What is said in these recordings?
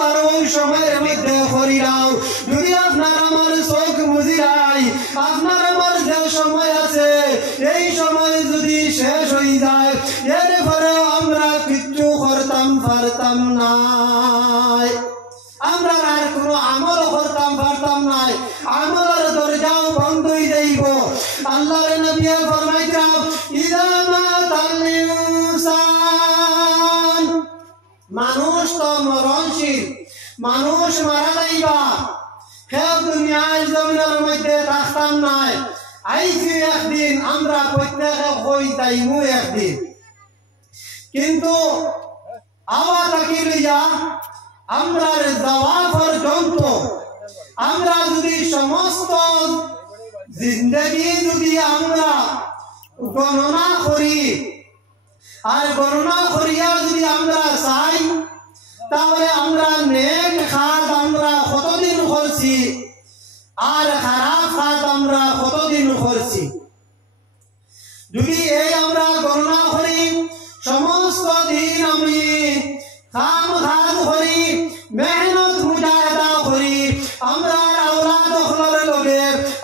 আর ওই সময়ের মধ্যে করিলাও যদি আপনার আমার চোখ মুজিরাই আপনার আমার যে সময় আছে এই সময় যদি শেষ হয়ে যায় এরপরেও আমরা কিচ্ছু করতাম পারতাম না আমরা আর কোনো আমল করতাম পারতাম না আমলের দরজাও বন্ধ হয়ে যাইব আল্লাহর নবী ফরমাইতেন ইযা মাতাল ইনসান মানুষ তো মরণশীল মানুষ মারা যাইবা হে দুনিয়ার জমিনের মধ্যে থাকতাম নাই আইছি একদিন আমরা প্রত্যেকে হই যাইমু একদিন কিন্তু আওয়া থাকি লইয়া আমরা যাওয়া পর্যন্ত আমরা যদি সমস্ত জিন্দগি যদি আমরা গণনা করি আর গণনা করিয়া যদি আমরা চাই তাহলে আমরা নেক কাজ আমরা কতদিন করছি আর খারাপ কাজ আমরা কতদিন করছি যদি এই আমরা গণনা করি সমস্ত দিন আমি কাম কাজ করি মেহনত মুজাহিদা করি আমরা আওলাদ হলর লগে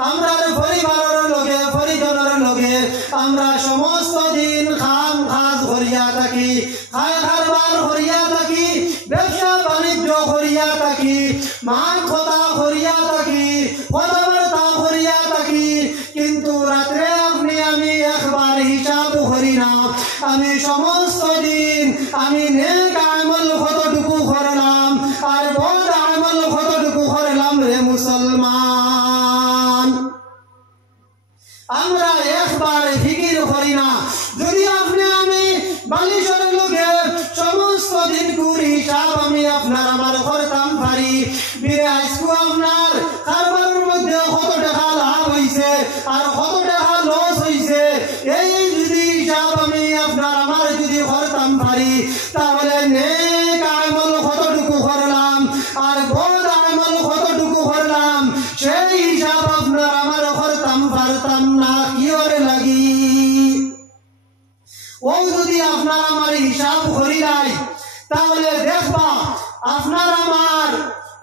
আমরা পরিবারের লগে পরিজনের লগে আমরা সমস্ত দিন কাম কাজ করিয়া থাকি খায় কারবার করিয়া থাকি ব্যবসা বাণিজ্য করিয়া থাকি মান কথা করিয়া থাকি কথাবার্তা করিয়া থাকি কিন্তু রাত্রে আপনি আমি একবার হিসাব করি না আমি সমস্ত দিন আমি নেক আমল কতটুকু করলাম আর বদ আমল কতটুকু করলাম রে মুসলমান আমরা একবার ফিকির করি না যদি আপনি আমি বালিশের লোকে সমস্ত দিন কুড়ি হিসাব আমি আপনার আমার করতাম পারি বীরে আজকে আপনার কারবারের মধ্যে কত টাকা লাভ হয়েছে আর কত টাকা লস হয়েছে এই যদি হিসাব আমি আপনার আমার যদি করতাম পারি তাহলে নেক আমল কতটুকু করলাম আর বদ আমল কতটুকু করলাম সেই হিসাব আপনার আমার করতাম পারতাম না কি ওরে লাগি ও যদি আপনার আমার হিসাব করি নাই তাহলে দেখবা আপনার আমার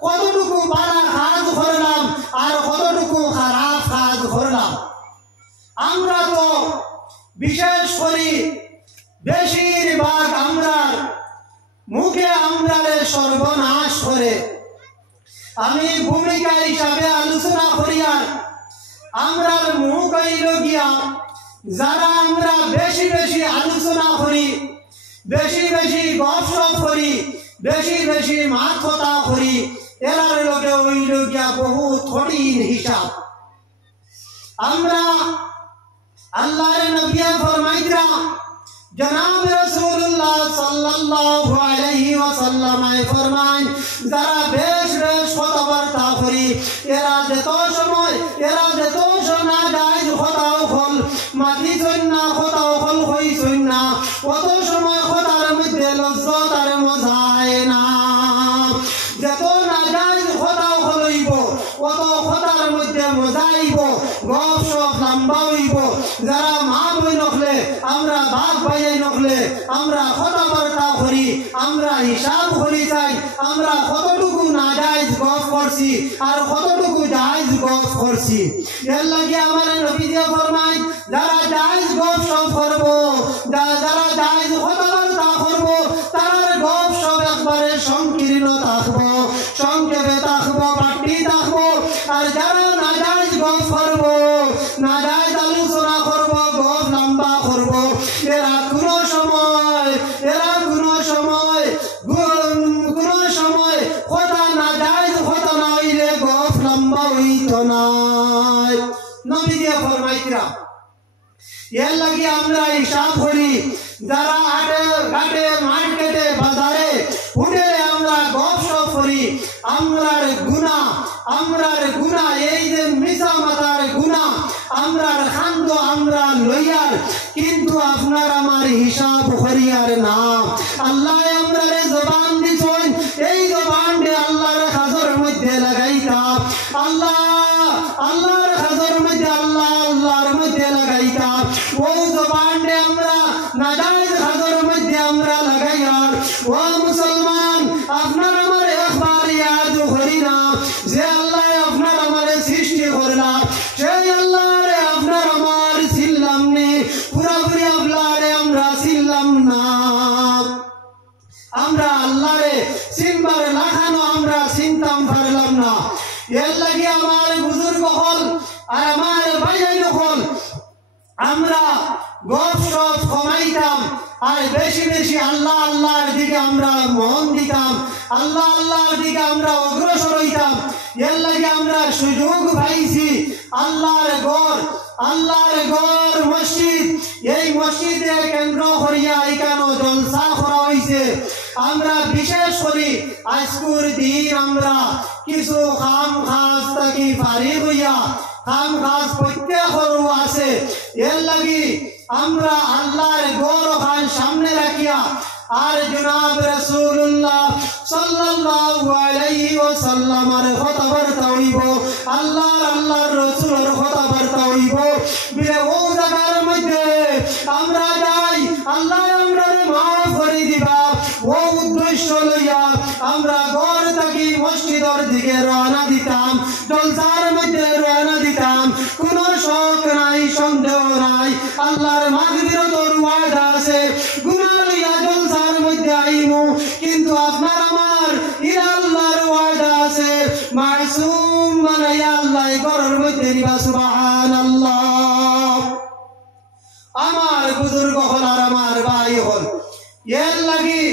কতটুকু ভালো কাজ করলাম আর কতটুকু খারাপ কাজ করলাম আমরা তো বিশেষ করে বেশিরভাগ আমরা মুখে আমরা সর্বনাশ করে আমি ভূমিকা হিসাবে আলোচনা করি আর আমরা মুখ হইল গিয়া যারা আমরা বেশি বেশি আলোচনা করি বেশি বেশি গপসপ করি বেশি বেশি মাত কথা করি এরার লোকে হইল গিয়া বহু কঠিন হিসাব আমরা আল্লাহর নবী ফরমাইতরা জনাব রাসূলুল্লাহ সাল্লাল্লাহু আলাইহি ওয়াসাল্লাম ফরমান যারা বেশ বেশ কথাবার্তা করি এরা যত সময় না যায় কথাও হল মাটি জন্না কথাও হল হইছই না কত সময় কথার মধ্যে লজ্জত আর মজায় না যত না যায় কথাও হলইব কত কথার মধ্যে মজাইব গপ সপ লম্বা হইব যারা মা বই নখলে আমরা বাপ ভাইয়াই নখলে আমরা কথাবার্তা করি আমরা হিসাব করি চাই আমরা কতটুকু না যায় গপ করছি আর কতটুকু জায়েজ গপ করছি এর লাগে আমার নবী দিয়ে ফরমায় যারা জায়েজ গপ সপ করব যারা জায়েজ কথাবার্তা করব তার গপ সপ একবারে সংকীর্ণ থাকবো সংক্ষেপে থাকবো বাটি থাকবো আর যারা না জায়েজ গপ করব না জায়েজ আলোচনা করব গপ লম্বা করব এরা কোনো সময় কথা না জায়েজ কথা না হইলে গপ লম্বা হইত না নবী দিয়ে ফরমাইতরা এর লাগে আমরা হিসাব করি যারা ঘাটে মার্কেটে বাজারে উঠে আমরা গপসপ করি আমরার গুনাহ এই যে মিশা মাতার গুনাহ আমরার খান্দ আমরা লইয়ার কিন্তু আপনার আমার হিসাব করিয়ার না আল্লাহ আমরারে জবান দিছেন এই জবানটা আল্লাহর খাজর মধ্যে লাগাইতা আল্লাহর খাজর মধ্যে আল্লাহর মধ্যে লাগাইতা ওই জবানটা আমরা নাজায়েজ খাজর মধ্যে আমরা লাগাইয়ার ও মুসলমান আপনার আমার মিম্বারে লাখানো আমরা চিনতাম পারলাম না। এর লাগে আমার বুজুর্গ হল আর আমার ভাইজাই হল আমরা গপ সপ কমাইতাম আর বেশি বেশি আল্লাহ আল্লাহর দিকে আমরা মন দিতাম, আল্লাহ আল্লাহর দিকে আমরা অগ্রসর হইতাম। এর লাগে আমরা সুযোগ পাইছি আল্লাহর ঘর মসজিদ, এই মসজিদে কেন্দ্র করিয়া এখানে জলসা করা হয়েছে। আমরা বিশেষ করি আজকের দিন আমরা কিছু খাম খাস থাকি ফারিগ হইয়া খাম খাস প্রত্যেকের আছে। এর লাগি আমরা আল্লাহর ঘর খান সামনে রাখিয়া আর জনাব রাসূলুল্লাহ সাল্লাল্লাহু আলাইহি ওয়াসাল্লামের কথাবার্তা হইব, আল্লাহর রাসূলের কথাবার্তা হইব। বিলে ও জায়গার মধ্যে আমরা যাই, আল্লাহ আমরারে মাফ করে দিবা। ও উদ্দেশ্য লইয়া আমরা ঘর থেকে মসজিদের দিকে রওনা দিতাম, জলসার মধ্যে রওনা দিতাম। কোনো শক নাই, সন্দেহ নাই, আল্লাহর মাগফিরাতের ওয়াদা আছে। গুনাহ লইয়া জলসার মধ্যে আইমু, কিন্তু আপনার আমার ইলা আল্লাহর ওয়াদা আছে। মাসুম বানাইয়া আল্লাহ ঘরের মধ্যে নিবা। সুবহানাল্লাহ। আমার বুজুর্গ হল আর আমার ভাই হল, এর লাগি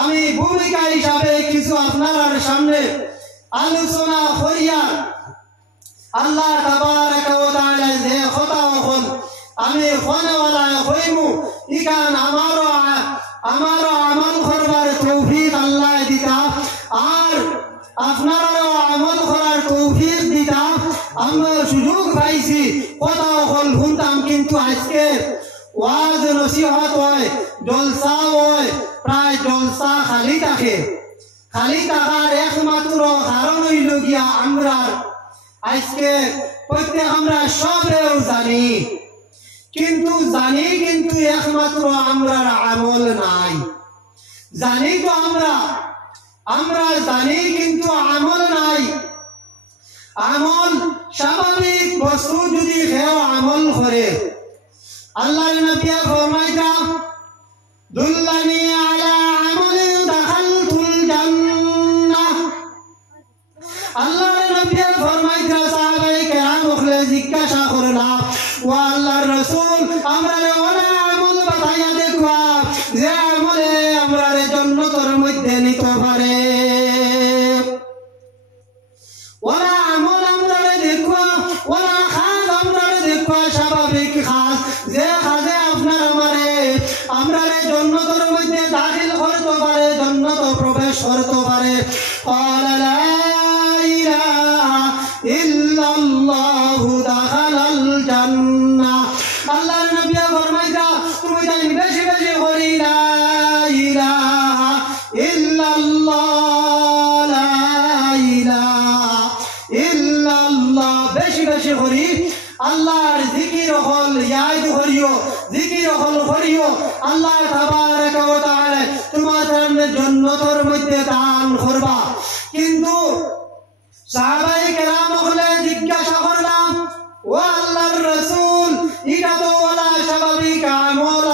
আমি ভূমিকা হিসাবে কিছু আপনার সামনে আলোচনা করিয়া আল্লাহ তাবারাকা ওয়া তাআলা যে কথা হল আমি ফোনওয়ালা হইমু, ইখান আমারও আমল করবার তৌফিক আল্লাহ দিতা আর আপনারও আমল করার তৌফিক দিতা। আমরা সুযোগ পাইছি কথা হল শুনতাম, কিন্তু আজকে ওয়াজ নসিহত হয়, জলসা হয়, প্রায় জলসা খালি থাকে। খালি থাকার একমাত্র কারণ হইল গিয়া আমরা আজকে প্রত্যেক আমরা সবেও জানি, কিন্তু একমাত্র আমরা আমল নাই। জানি তো আমরা জানি, কিন্তু আমল নাই। আমল স্বাভাবিক বস্তু যদি কেউ আমল করে, আল্লাহর নবী ফরমাইতা দুল্লানি আলা আমালিন দাখালতুল জান্নাহ। আল্লাহর নবী ফরমাইতা সাহাবায়ে কেরাম ওখানে জিজ্ঞাসা করলাম, ও আল্লাহর রাসূল আমরারে ওলা আমল বাতাইয়া দেখবা যে আমলে আমরারে জান্নাতের মধ্যে নিতে পারে। ওলা আমল আমরারে দেখবা, ওলা খাস আমরারে দেখবা, স্বাভাবিক খাস যে খাসে আপনার আমারে আমরারে জান্নাতের মধ্যে দাখিল করতে পারে, জান্নাত প্রবেশ করতে পারে। قال لا إله إلا الله دخل الجنة। আল্লাহর নবী ফরমাইতা তুমি তাই বেশি বেশি করি লা ইলাহা ইল্লাল্লাহ, লা ইলাহা ইল্লাল্লাহ বেশি বেশি করি। আল্লাহর জিকির হল ইয়াদ করিও, জিকির হল করিও। আল্লাহ তাবারাকা ওয়া তাআলা তোমাদের জান্নাতের মধ্যে দান করবা। কিন্তু সাহাবায়ে কেরাম ওখানে জিজ্ঞাসা করলাম, ও আল্লাহর রাসূল এটা তো ওলা স্বাভাবিক আমল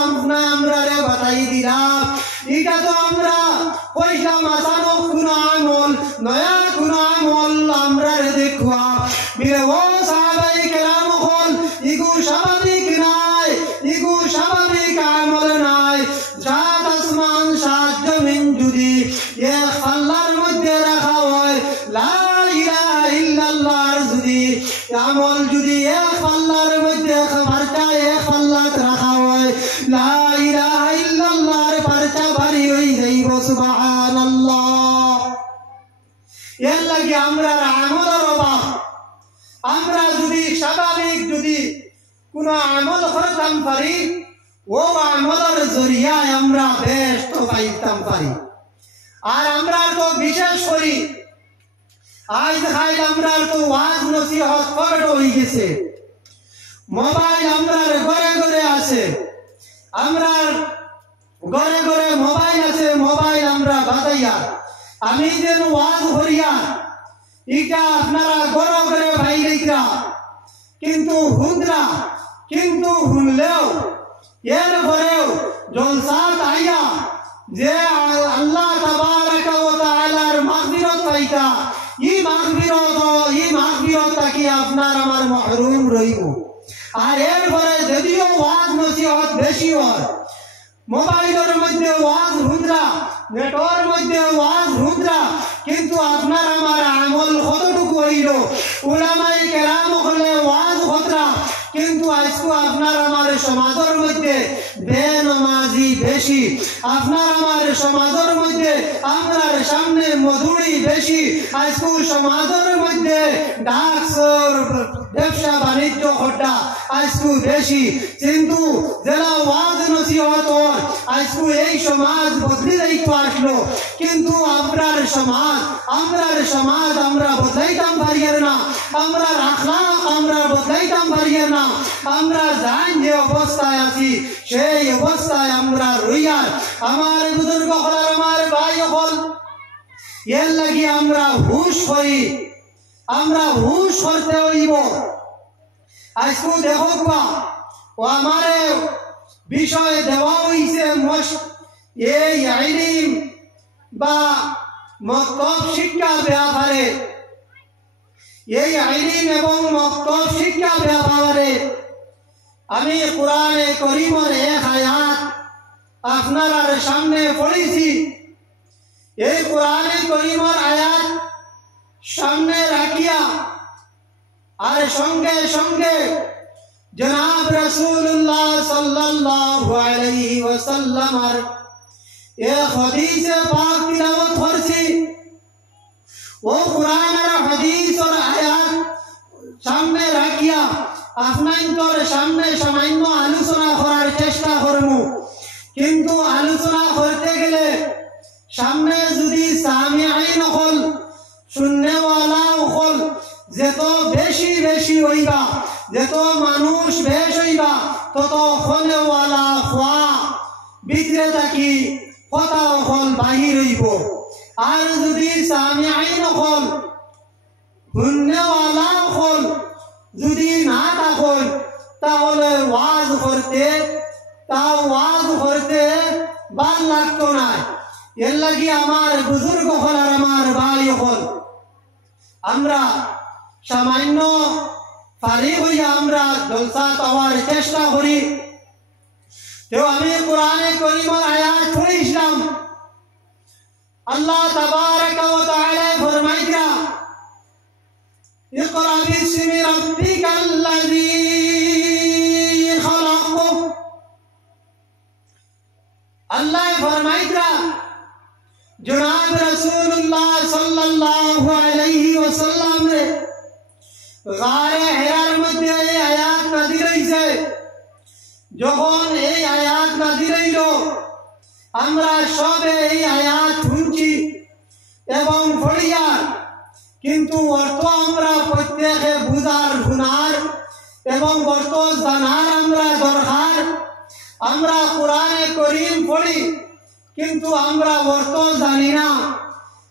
আমরারে বাতাই দিলাম, এটা তো আমরা কইলাম আসানো কোনো আমল নয়া কোনো আমল আমরারে দেখবা। বিলে ও সাহাবায়ে কেরাম হল ইগু স্বাভাবিক নাই, ইগু স্বাভাবিক আমল নাই। সাত আসমান সাত জমিন যদি এক আল্লাহর মধ্যে রাখা হয়, লা ইলাহা ইল্লাল্লাহর যদি আমল যদি এক আল্লাহর মধ্যে পারচা এক আল্লাহত রাখা হয়, লা ইলাহা ইল্লাল্লাহর পারচা ভারী হয়ে যাইব। সুবহানাল্লাহ। এর লাগে আমরা আমলের অভাব। আমরা যদি স্বাভাবিক যদি কোনো আমল করতাম পারি, ও আমলের জরিয়ায় আমরা বেশ তো পাইতাম পারি। আর আমরা তো বিশেষ করি আজ খাই আমরা তো ওয়াজ নসিহত করা হয়ে গেছে, মোবাইল আমরা ঘরে ঘরে আছে, আমরা ঘরে ঘরে মোবাইল আছে, মোবাইল আমরা বাজাইয়া আমি যেন ওয়াজ করিয়া এটা আপনারা ঘরে ঘরে ভাইরা কিন্তু হুদরা, কিন্তু শুনলেও এর পরেও জলসাত আইয়া যে আল্লাহ তাবারাকা ওয়া তাআলা হইতা ই মাগফিরত থাকি আপনার আমার মাহরুম রইব। আর এরপরে যদিও ওয়াজ নসিহত বেশি হয়, মোবাইলের মধ্যে ওয়াজ হুদরা, নেটওয়ার্কের মধ্যে ওয়াজ হুদরা, কিন্তু আপনার আমার আমল কতটুকু হইল? উলামায়ে কেরাম হলে ওয়াজ হতরা, কিন্তু আজকে আপনার আমার সমাজের মধ্যে বেনমাজি বেশি, আপনার আমার সমাজের মধ্যে আমরার সামনে মধুরি বেশি, আজকে সমাজের মধ্যে ডাকসর ব্যবসা বাণিজ্য হড্ডা আজকে বেশি। কিন্তু যারা ওয়াজ নসিহত আজকে এই সমাজ বদলে যাইতে আসলো, কিন্তু আমরার সমাজ আমরা বদলাইতাম পারিয়ার না, আমরা আখলাক আমরা বদলাইতাম পারিয়ার না। আমরা জান যে অবস্থায় আছি সেই অবস্থায় আমরা রইয়ার। আমার বুজুর্গ হল, আমার ভাই হল, এর লাগি আমরা হুশ করি, আমরা হুশ করতে হইব। আজকে দেখো ও আমার বিষয় দেওয়া হইছে এই ইলম বা মক্তব শিক্ষার ব্যাপারে, এই ইলম এবং মক্তব শিক্ষার ব্যাপারে আমি কোরআনে করিমের এক আয়াত আপনার সামনে পড়েছি। এই কোরআনে করিমের আয়াত সামনে রাখিয়া আর সঙ্গে সঙ্গে জনাব রাসূলুল্লাহ সাল্লাল্লাহু আলাইহি ওয়াসাল্লামের এক হাদিসে পাক তিলাওয়াত করছি। ও কোরআনের হাদিসের আয়াত সামনে রাখিয়া আপনার সামনে সামান্য আলোচনা করার চেষ্টা করব, কিন্তু আলোচনা করতে গেলে সামনে যদি সামিঈন হল, শুননেওয়ালা হল যত বেশি বেশি হইবা, যত মানুষ বেশ হইবা, তত শুননেওয়ালা হওয়া ভিতরে থাকি কথা হল বাহির হইব। আর যদি সামিঈন হল, শুননেওয়ালা হল যদি না থাকুন, তাহলে ওয়াজ করতে ভাল লাগতো না। এর লাগি আমার বুজুর্গ হল আর আমার ভাই হল, আমরা সামান্য ফারি হইয়া আমরা জলসা পাওয়ার চেষ্টা করি। তো আমি কোরআনে করিমের আয়াত পড়িছিলাম। আল্লাহ তাবারাকা ওয়া তাআলা ফরমাইরা, ইকরা বিসমি রাব্বিকাল্লাযী খালাক। আল্লাহ ফরমাইরা জনাব রাসূলুল্লাহ সাল্লাল্লাহু আলাইহি ওয়াসাল্লাম রে গারে হেরার মধ্যে এই আয়াত নাযিল হইছে। যখন এই আয়াত নাযিল হইল, আমরা সবে এই আয়াত শুনছি এবং পড়িয়া, কিন্তু অর্থ আমরা প্রত্যেকে বুঝার গুনার এবং অর্থ জানার আমরা দরকার। আমরা কোরআনে করিম পড়ি, কিন্তু আমরা অর্থ জানি না।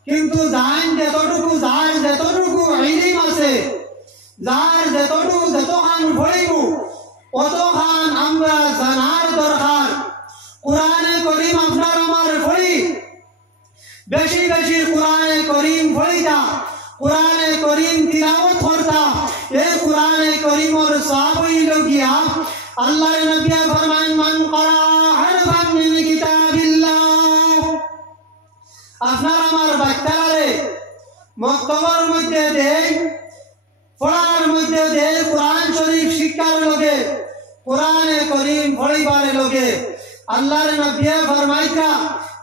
কিন্তু জান যতটুকু, যার যতটুকু ইলম আছে, যার যতখান পড়িব অতখান আমরা জানার দরকার। কোরআনে করিম আপনার আমার পড়ি, বেশি বেশি কোরআনে করিম পড়িতা, কোরআনে করিম তিলাওয়াত করতা। এই কোরআনে করিমের সওয়াব হইল গিয়া আল্লাহর নবী ফরমান, মান ক্বারা হারফান মিন কিতাবিল্লাহ। আপনার আমার বাচ্চারে মক্তবের মধ্যে দেয়, পড়ার মধ্যে দেয় কোরআন শরীফ শিক্ষার লগে, কোরআনে করিম পড়িবার লগে। আল্লাহর নবী ফরমাইতা,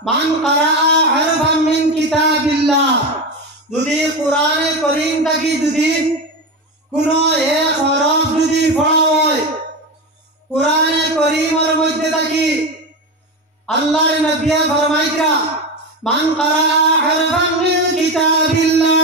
মান ক্বারা হারফান মিন কিতাবিল্লাহ। যদি কোরআনে করিম থাকি যদি কোনো এক হরফ যদি পড়া হয় কোরআনে করিমের মধ্যে থাকি, আল্লাহর নবী ফরমাইতা, মান ক্বারা হারফান মিন কিতাবিল্লাহ